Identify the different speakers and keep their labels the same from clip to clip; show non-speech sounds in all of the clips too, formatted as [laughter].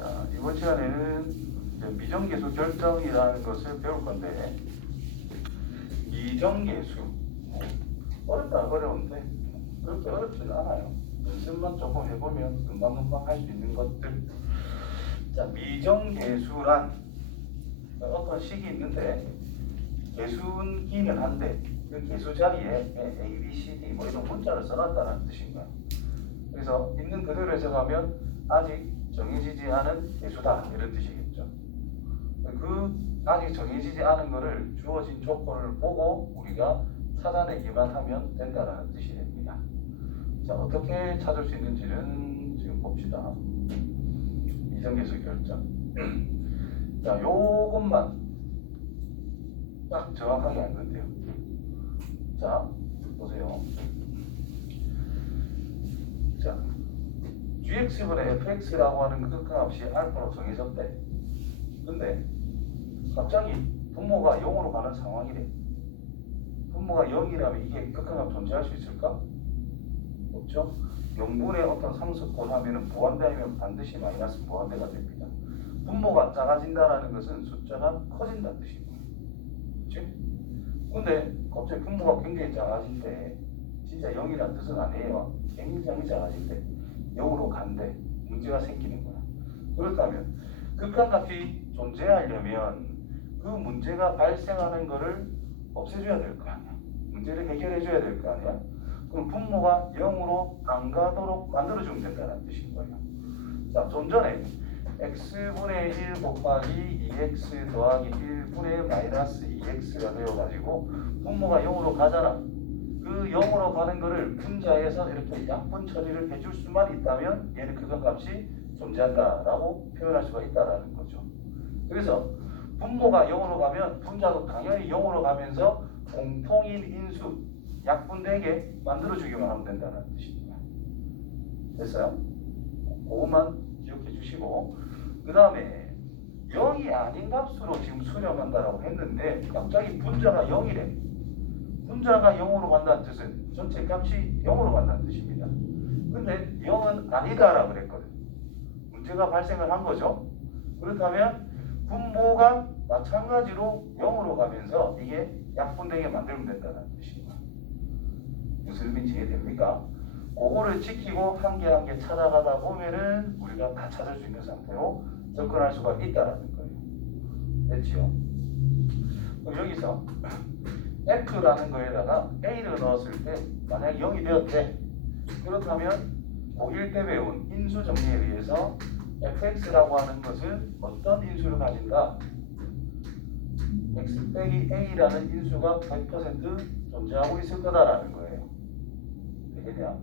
Speaker 1: 자, 이번 시간에는 미정계수 결정이라는 것을 배울 건데 미정계수 뭐, 어렵다 어려운데 그렇게 어렵지는 않아요. 연습만 조금 해보면 금방금방 할 수 있는 것들. 자, 미정계수란 어떤 식이 있는데 계수기는 한데 그 계수 자리에 A, B, C, D 뭐 이런 문자를 써놨다는 뜻인 거야. 그래서 있는 그대로 해석하면 아직 정해지지 않은 계수다 이런 뜻이겠죠. 그 아직 정해지지 않은 거를 주어진 조건을 보고 우리가 찾아내기만 하면 된다는 뜻이 됩니다. 자 어떻게 찾을 수 있는지는 지금 봅시다. 이정계수 결정. [clears throat] 자 요것만 딱 정확하게 알면 돼요. 자 보세요. 자 gx분의 fx라고 하는 그 극값이 알파로 정해졌대. 근데 갑자기 분모가 0으로 가는 상황이래. 분모가 0이라면 이게 극한값 존재할 수 있을까? 없죠? 0분의 어떤 상수권 하면은 무한대면 반드시 마이너스 무한대가 됩니다. 분모가 작아진다라는 것은 숫자가 커진다는 뜻이고. 그치? 근데 갑자기 분모가 굉장히 작아진대. 진짜 0이라는 뜻은 아니에요. 굉장히 작아진대. 0으로 간대. 문제가 생기는 거야. 그렇다면 극한 값이 존재하려면 그 문제가 발생하는 거를 없애줘야 될 거 아니야. 문제를 해결해줘야 될 거 아니야. 그럼 분모가 0으로 안 가도록 만들어주면 된다는 뜻인 거예요. 자, 좀 전에 x분의 1 곱하기 2x 더하기 1분의 마이너스 2x가 되어가지고 분모가 0으로 가잖아. 그 0으로 가는 거를 분자에서 이렇게 약분 처리를 해줄 수만 있다면 얘는 극한값이 존재한다라고 표현할 수가 있다라는 거죠. 그래서 분모가 0으로 가면 분자도 당연히 0으로 가면서 공통인 인수 약분되게 만들어주기만 하면 된다는 뜻입니다. 됐어요? 그것만 기억해 주시고 그 다음에 0이 아닌 값으로 지금 수렴한다라고 했는데 갑자기 분자가 0이래. 분자가 0으로 간다는 뜻은 전체 값이 0으로 간다는 뜻입니다. 근데 0은 아니다라고 그랬거든. 문제가 발생을 한 거죠. 그렇다면 분모가 마찬가지로 0으로 가면서 이게 약분되게 만들면 된다는 뜻입니다. 무슨 의미인지 이해됩니까? 그거를 지키고 한 개 한 개 찾아가다 보면은 우리가 다 찾을 수 있는 상태로 접근할 수가 있다라는 거예요. 됐지요? 그럼 여기서 F라는 거에다가 A를 넣었을 때 만약 0이 되었대. 그렇다면 고1 때 배운 인수 정리에 의해서 fx라고 하는 것은 어떤 인수를 가진다? x 빼기 a라는 인수가 100% 존재하고 있을 거다라는 거예요. 되겠냐?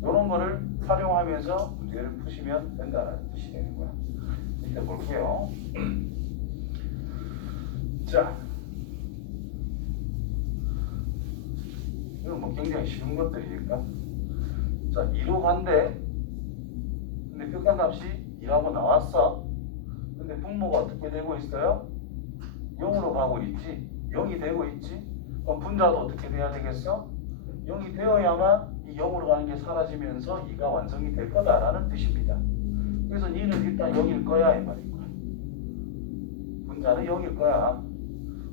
Speaker 1: 이런 거를 활용하면서 문제를 푸시면 된다는 뜻이 되는 거야. 이제 볼게요. [clears throat] 자, 뭐 굉장히 쉬운 것들이니까. 자, 2로 간대. 근데 극한값이 2라고 나왔어. 근데 분모가 어떻게 되고 있어요? 0으로 가고 있지. 0이 되고 있지. 그럼 분자도 어떻게 돼야 되겠어? 0이 되어야만 이 0으로 가는 게 사라지면서 2가 완성이 될 거다라는 뜻입니다. 그래서 2는 일단 0일 거야 이 거야. 분자는 0일 거야.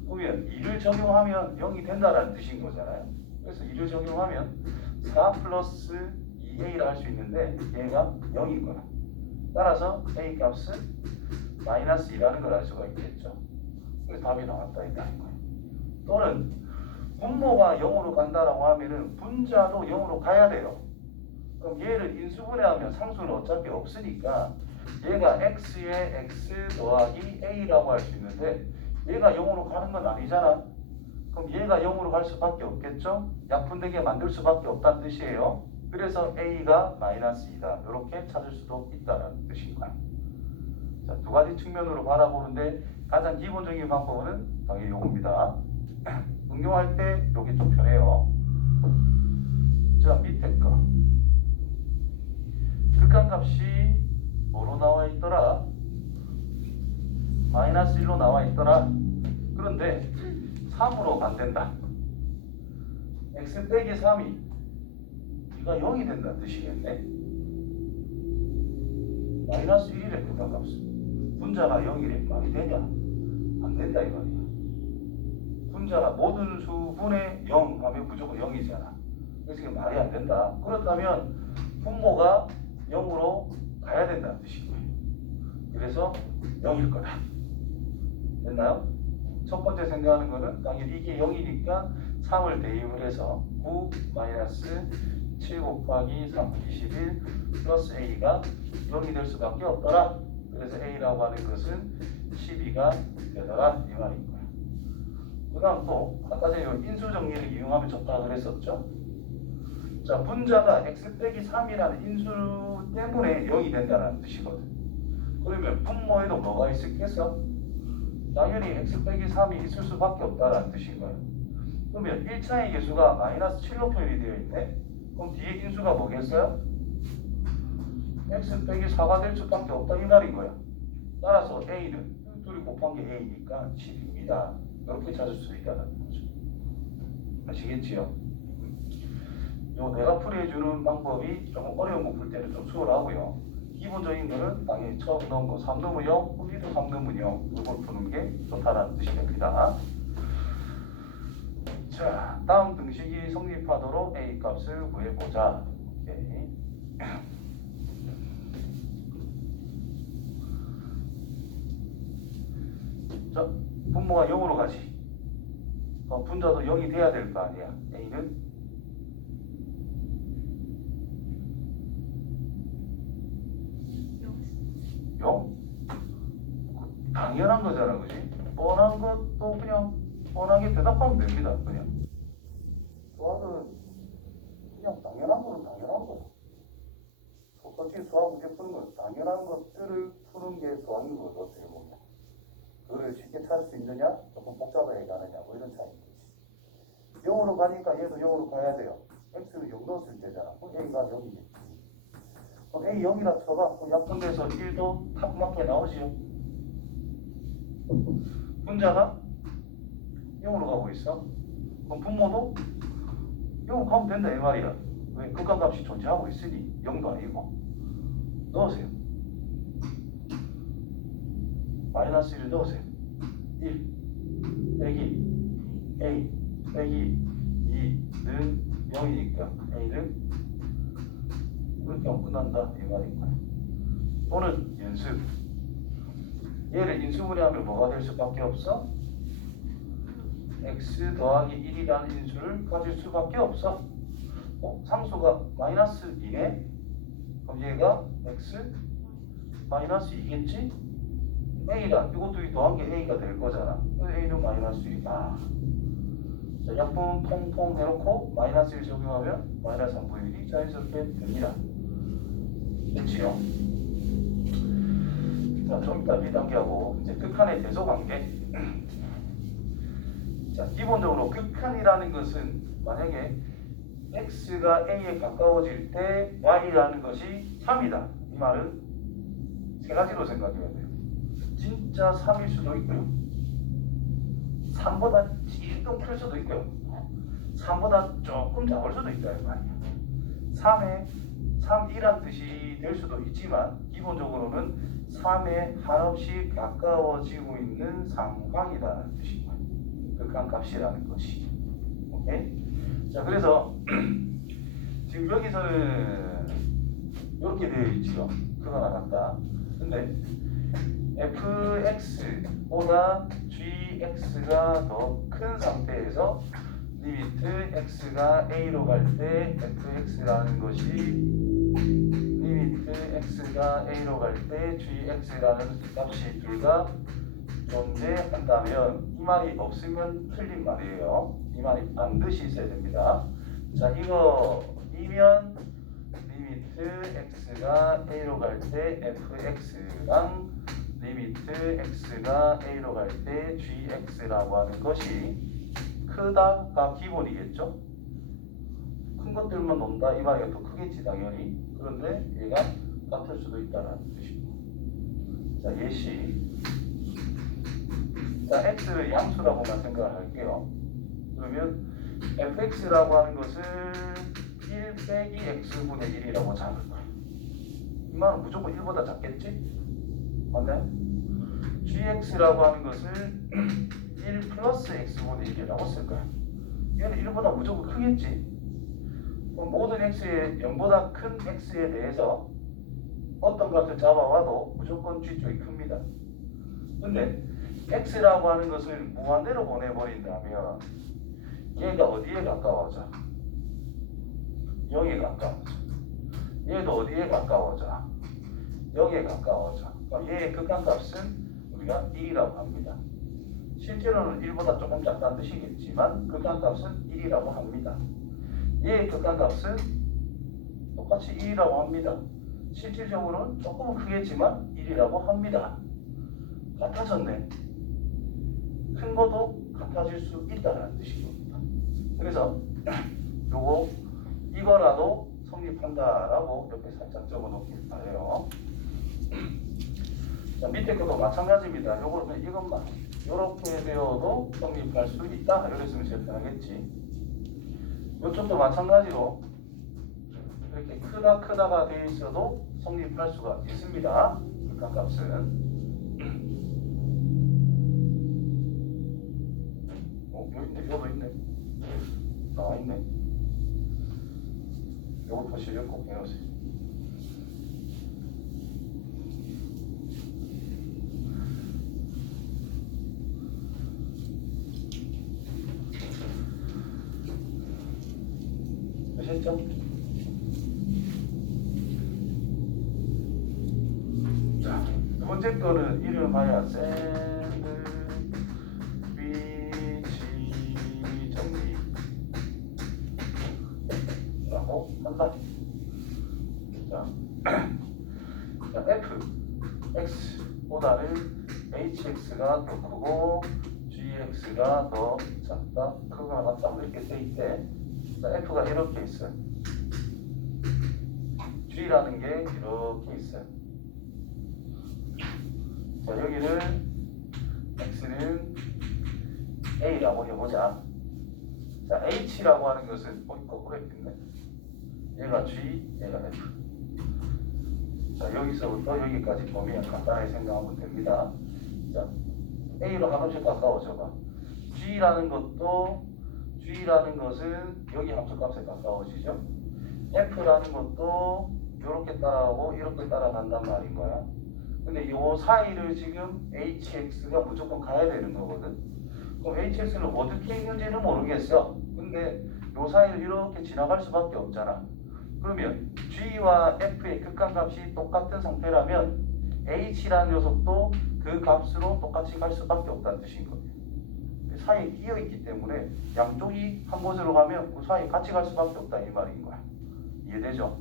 Speaker 1: 그러면 2를 적용하면 0이 된다라는 뜻인 거잖아요. 그래서 2를 적용하면 4 플러스 2a를 할수 있는데 얘가 0인 거야. 따라서 a 값은 마이너스 2라는 걸 알 수가 있겠죠. 그래서 답이 나왔다 있다는 거예요. 또는 분모가 0으로 간다라고 하면은 분자도 0으로 가야 돼요. 그럼 얘를 인수분해하면 상수는 어차피 없으니까 얘가 x에 x 더하기 a라고 할 수 있는데 얘가 0으로 가는 건 아니잖아. 그럼 얘가 0으로 갈 수밖에 없겠죠? 약분되게 만들 수밖에 없다는 뜻이에요. 그래서 a가 마이너스 2다. 이렇게 찾을 수도 있다는 거야. 자, 두 가지 측면으로 바라보는데 가장 기본적인 방법은 당연히 요겁니다. [clears throat] 응용할 때 요게 좀 편해요. 자, 밑에 거. 극한값이 뭐로 나와 있더라? 마이너스 1로 나와 있더라. 그런데 3으로 반된다. x 빼기 3이 이가 0이 된다는 뜻이겠네. 마이너스 1이래 극한값은 분자가 0이래 말이 되냐? 안 된다 이 말이야. 분자가 모든 수분의 0 하면 무조건 0이잖아. 그래서 이게 말이 안 된다. 그렇다면 분모가 0으로 가야 된다는 거예요. 그래서 0일 거다. 됐나요? 첫 번째 생각하는 거는 당연히 이게 0이니까 3을 대입을 해서 9 마이너스 7 곱하기 3, 21 플러스 A가 0이 될 수밖에 없더라. 그래서 A라고 하는 것은 12가 되더라. 이 말인 거야. 그 다음 또 아까 전에 요 인수 정리를 이용하면 좋다 그랬었죠. 자 분자가 x 빼기 3이라는 인수 때문에 0이 된다는 뜻이거든. 그러면 분모에도 뭐가 있겠어? 당연히 x 빼기 3이 있을 수밖에 없다는 뜻인 거예요. 그러면 1차의 개수가 마이너스 7로 표현이 되어 있네. 그럼 뒤에 인수가 뭐겠어요? x 빼기 4가 될 수밖에 없다 이 말인 거야. 따라서 a는 둘이 곱한 게 a니까 10입니다. 이렇게 찾을 수 있다는 거죠. 아시겠지요? 요 내가 풀이해주는 방법이 조금 어려운 거 풀 때는 좀 수월하고요. 기본적인 거는 당연히 처음 넣은 거3 넣으면 0, 우리도 3 넣으면 0 이걸 푸는 게 좋다라는 뜻이 됩니다. 자, 다음 등식이 성립하도록 A 값을 구해보자. 오케이. 자, 분모가 0으로 가지. 어, 분자도 0이 돼야 될 거 아니야. A는 0? 당연한 거잖아, 그지? 뻔한 것도 그냥 뻔하게 대답하면 됩니다, 그냥. 수학은 그냥 당연한 거는 당연한 거. 똑같이 수학 문제 푸는 건 당연한 것들을 푸는 게 수학인 거죠, 어떻게 보면. 그걸 쉽게 찾을 수 있느냐, 조금 복잡하게 가느냐, 뭐 이런 차이인 거지. 0으로 가니까 얘도 0으로 가야 돼요. x는 0 넣었을 때잖아. 그럼 a가 0이겠지. A 0이라 쳐봐. 그럼 약분돼서 1도 탁 맞게 나오지요. 분자가 0으로 가고 있어. 그럼 분모도 0으로 가면 된다 이 말이야. 왜? 극한값이 존재하고 있으니 0도 아니고. 넣으세요. 마이너스 1을 넣으세요. 1 빼기 A 빼기 2는 0이니까 A는 하면 끝난다 이 말인 거야. 또는 연습. 얘를 인수분해하면 뭐가 될 수밖에 없어? x 더하기 1이라는 인수를 가질 수밖에 없어. 어, 상수가 마이너스 2네? 그럼 얘가 x 마이너스 2겠지? a다. 이것도 이 더한 게 a가 될 거잖아. a는 마이너스 2다. 자, 약분 통통 해놓고 마이너스 1 적용하면 마이너스 3분의 1이 자연스럽게 됩니다. 됐지요? 자, 좀 이따 2단계하고 이제 극한의 대소 관계. [clears throat] 자, 기본적으로 극한이라는 것은 만약에 x가 a에 가까워질 때 y라는 것이 3이다. 이 말은 세 가지로 생각해야 돼요. 진짜 3일 수도 있고요. 3보다 조금 클 수도 있고요. 3보다 조금 작을 수도 있다. 이 말이야. 3에 3, 1한 뜻이 될 수도 있지만 기본적으로는 3에 한없이 가까워지고 있는 상황이라는 뜻인 거예요. 극한 값이라는 것이. 오케이? 자, 그래서 [clears throat] 지금 여기서는 이렇게 되어 있죠. 그거나 같다. 근데 fx보다 gx가 더 큰 상태에서 리미트 x가 a로 갈 때 fx라는 것이 리미트 x가 a로 갈 때 gx라는 값이 둘 다 존재한다면 이 말이 없으면 틀린 말이에요. 이 말이 반드시 있어야 됩니다. 자 이거 이면 리미트 x가 a로 갈 때 fx랑 리미트 x가 a로 갈 때 gx라고 하는 것이 크다가 기본이겠죠. 큰 것들만 논다 이 말이 더 크겠지 당연히. 그런데 얘가 같을 수도 있다는 뜻입니다. 자 예시. 자 x를 양수라고만 생각을 할게요. 그러면 fx라고 하는 것을 1 빼기 x분의 1이라고 잡을 거예요. 이 말은 무조건 1보다 작겠지? 맞나요? gx라고 하는 것을 [clears throat] 1 플러스 x분의 1이라고 쓸 거야. 얘는 1보다 무조건 크겠지? 그럼 모든 x의 0보다 큰 x에 대해서 어떤 값을 잡아와도 무조건 g 쪽이 큽니다. 근데 x라고 하는 것을 무한대로 보내버린다면 얘가 어디에 가까워져? 여기에 가까워져. 얘도 어디에 가까워져? 여기에 가까워져. 그럼 얘의 극한값은 우리가 1이라고 합니다. 실제로는 1보다 조금 작다는 뜻이겠지만 극한값은 1이라고 합니다. 얘의 극한값은 똑같이 1이라고 합니다. 실질적으로는 조금은 크겠지만 1이라고 합니다. 같아졌네. 큰 것도 같아질 수 있다는 뜻인 겁니다. 그래서 [clears throat] 요거 이거라도 성립한다라고 옆에 살짝 적어 놓길 바래요. 자, 밑에 것도 마찬가지입니다. 요거는 이것만 이렇게 되어도 성립할 수 있다. 이랬으면 제일 편하겠지. 이쪽도 마찬가지로 이렇게 크다 크다가 돼 있어도 성립할 수가 있습니다. 극한값은. 어, 여기 있네, 여기 있네. 나와 있네. 요거 표시를 꼭 해놓으세요. 아셨죠? 자, 두 번째 거는 이름하여 샌드위치 정리 라고 한다. 자, [clears throat] 자, F, X보다는 HX가 더 크고 GX가 더 작다, 크거나 같다 이렇게 돼 있대. 자, F가 이렇게 있어요. G라는 게 이렇게 있어요. 자, 여기를 X는 A라고 해보자. 자, H라고 하는 것은 어, 거꾸로 했겠네. 얘가 G, 얘가 F. 자, 여기서부터 여기까지 보면 간단하게 생각하면 됩니다. 자, A로 하나씩 가까워져봐. G라는 것도 G라는 것은 여기 함수값에 가까워지죠. F라는 것도 이렇게 따라오고 이렇게 따라간단 말인 거야. 근데 요 사이를 지금 HX가 무조건 가야 되는 거거든. 그럼 HX는 어떻게 있는지는 모르겠어. 근데 요 사이를 이렇게 지나갈 수밖에 없잖아. 그러면 G와 F의 극한값이 똑같은 상태라면 H라는 녀석도 그 값으로 똑같이 갈 수밖에 없다는 뜻인 거예요. 사이에 끼어 있기 때문에 양쪽이 한 곳으로 가면 그 사이에 같이 갈 수밖에 없다 이 말인 거야. 이해되죠?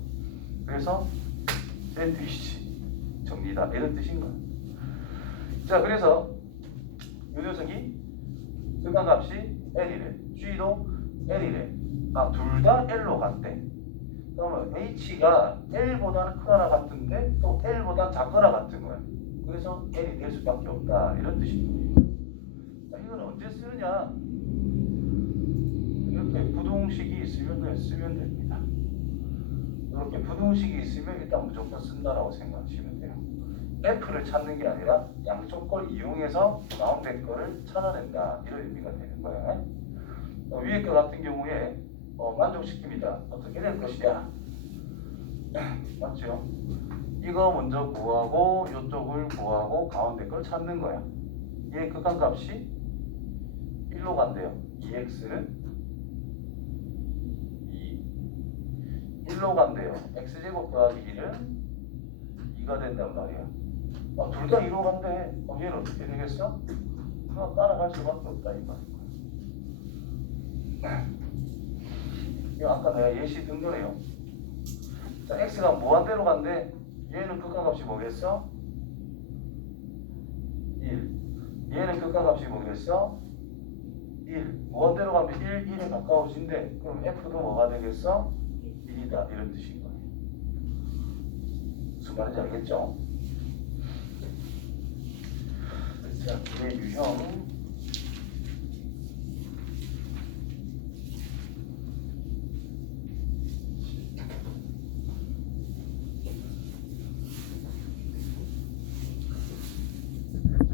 Speaker 1: 그래서 샌드위치 정리다 이런 뜻인 거야. 자 그래서 이 녀석이 극한값이 L이래. G도 L이래. 아 둘 다 L로 갔대. 그러면 H가 L보다는 크거나 같은데 또 L보다 작거나 같은 거야. 그래서 L이 될 수밖에 없다 이런 거예요. 자, 이건 언제 쓰느냐? 이렇게 부동식이 있으면 그냥 쓰면 됩니다. 이렇게 부동식이 있으면 일단 무조건 쓴다라고 생각하시면 돼요. F를 찾는 게 아니라 양쪽 걸 이용해서 가운데 거를 찾아낸다 이런 의미가 되는 거예요. 어, 위에 거 같은 경우에 어, 만족시킵니다. 어떻게 될 것이냐? [clears throat] 맞죠? 이거 먼저 구하고 이쪽을 구하고 가운데 걸 찾는 거야. 얘 극한값이 1로 간대요. 2x는 2 1로 간대요. x제곱 더하기 1은 2가 된단 말이야. 아, 둘다 2로 간대. 어, 얘는 어떻게 되겠어? 하나 따라갈 수밖에 없다 이 말이야. 이거 아까 내가 예시 든 거네요. 자, x가 무한대로 간대. 얘는 극한값이 뭐겠어? 1. 얘는 극한값이 뭐겠어? 1. 무한대로 가면 1, 1에 가까워진대. 그럼 f도 뭐가 되겠어? 1이다. 이런 뜻인 거예요. 무슨 말인지 알겠죠? 자, 뒤에 유형.